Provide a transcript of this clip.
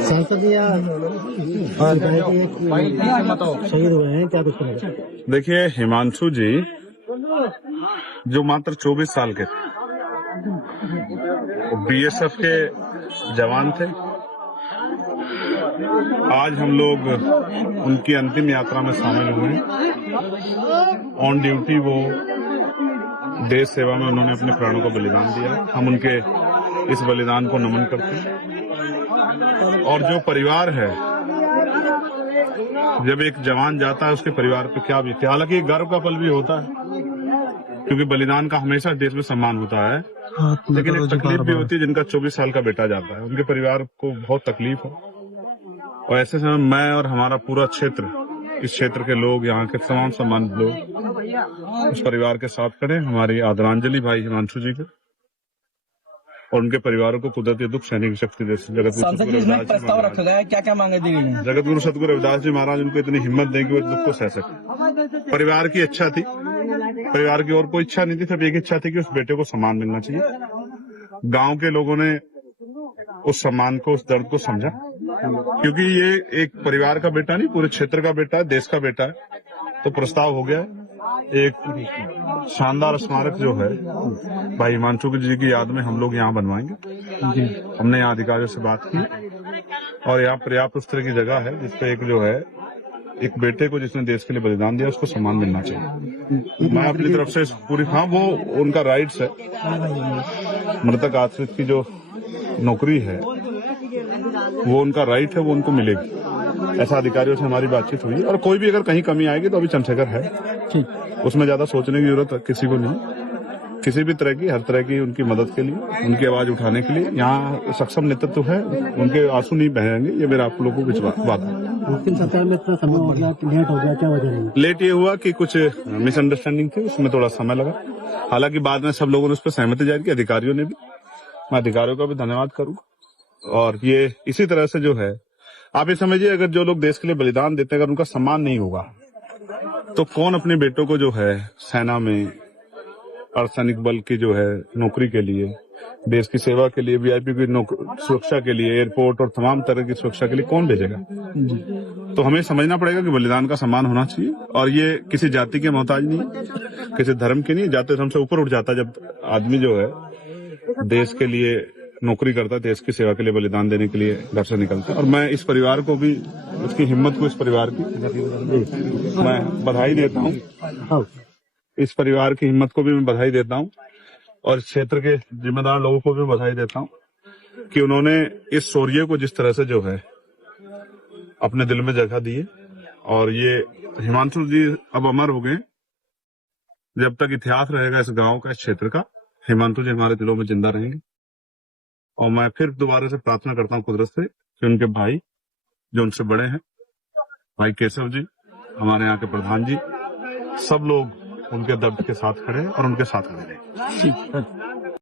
संसदीय शहीद हुए हैं, क्या कुछ करेगा? देखिए, हिमांशु जी जो मात्र 24 साल के बीएसएफ के जवान थे, आज हम लोग उनकी अंतिम यात्रा में शामिल हुए। ऑन ड्यूटी वो देश सेवा में उन्होंने अपने प्राणों को बलिदान दिया। हम उनके इस बलिदान को नमन करते हैं। और जो परिवार है, जब एक जवान जाता है उसके परिवार पे क्या बीतती है। हालांकि गर्व का पल भी होता है, क्योंकि बलिदान का हमेशा देश में सम्मान होता है, लेकिन एक तकलीफ भी होती है। जिनका 24 साल का बेटा जाता है, उनके परिवार को बहुत तकलीफ है। और ऐसे समय मैं और हमारा पूरा क्षेत्र, इस क्षेत्र के लोग, यहाँ के तमाम सम्मानित लोग उस परिवार के साथ खड़े। हमारी आदरांजलि भाई हिमांशु जी को और उनके परिवारों को कुदरती दुख सहने की शक्ति दे। प्रस्ताव रखा गया है, क्या क्या मांगे दी गई? जगत गुरु सतगुरु रविदास जी महाराज उनको इतनी हिम्मत दें कि वो दुख को सह सके। परिवार की इच्छा थी, परिवार की और कोई इच्छा नहीं थी, सिर्फ एक इच्छा थी कि उस बेटे को सम्मान मिलना चाहिए। गांव के लोगों ने उस सम्मान को, उस दर्द को समझा, क्योंकि ये एक परिवार का बेटा नहीं, पूरे क्षेत्र का बेटा है, देश का बेटा है। तो प्रस्ताव हो गया। एक शानदार स्मारक जो है भाई हिमांशु जी की याद में हम लोग यहाँ बनवाएंगे। हमने यहाँ अधिकारियों से बात की और यहाँ पर्याप्त उस तरह की जगह है जिसपे एक जो है, एक बेटे को जिसने देश के लिए बलिदान दिया, उसको सम्मान मिलना चाहिए। मैं अपनी तरफ से पूरी, हाँ वो उनका राइट्स है, मृतक आश्रित की जो नौकरी है वो उनका राइट है, वो उनको मिलेगी। ऐसा अधिकारियों से हमारी बातचीत हुई। और कोई भी अगर कहीं कमी आएगी तो अभी चंद्रशेखर है, उसमें ज्यादा सोचने की जरूरत किसी को नहीं। किसी भी तरह की, हर तरह की उनकी मदद के लिए, उनकी आवाज उठाने के लिए यहाँ सक्षम नेतृत्व है। उनके आंसू नहीं बहेंगे, ये मेरा आप लोगों को विश्वास बात है। सरकार में इतना समय हो गया, लेट हो गया, क्या वजह है? लेट ये हुआ कि कुछ मिसअंडरस्टैंडिंग थी, उसमें थोड़ा समय लगा। हालांकि बाद में सब लोगों ने उस पर सहमति जाहिर की, अधिकारियों ने भी। मैं अधिकारियों का भी धन्यवाद करूंगा। और ये इसी तरह से जो है, आप ये समझिए, अगर जो लोग देश के लिए बलिदान देते हैं, अगर उनका सम्मान नहीं होगा तो कौन अपने बेटों को जो है सेना में, अर्धसैनिक बल की जो है नौकरी के लिए, देश की सेवा के लिए, वीआईपी की सुरक्षा के लिए, एयरपोर्ट और तमाम तरह की सुरक्षा के लिए कौन भेजेगा? तो हमें समझना पड़ेगा कि बलिदान का सम्मान होना चाहिए। और ये किसी जाति के मोहताज नहीं, किसी धर्म के नहीं। जाति धर्म से ऊपर उठ जाता जब आदमी जो है देश के लिए नौकरी करता है, देश की सेवा के लिए बलिदान देने के लिए घर से निकलता है। और मैं इस परिवार को भी, उसकी हिम्मत को, इस परिवार की मैं बधाई देता हूँ। इस परिवार की हिम्मत को भी मैं बधाई देता हूँ और इस क्षेत्र के जिम्मेदार लोगों को भी बधाई देता हूँ कि उन्होंने इस शौर्य को जिस तरह से जो है अपने दिल में जगह दी है। और ये हिमांशु जी अब अमर हो गए। जब तक इतिहास रहेगा इस गांव का, इस क्षेत्र का, हिमांशु जी हमारे दिलों में जिंदा रहेंगे। और मैं फिर दोबारा से प्रार्थना करता हूँ कुदरत से कि उनके भाई जो उनसे बड़े हैं, भाई केशव जी, हमारे यहाँ के प्रधान जी, सब लोग उनके दर्द के साथ खड़े और उनके साथ खड़े।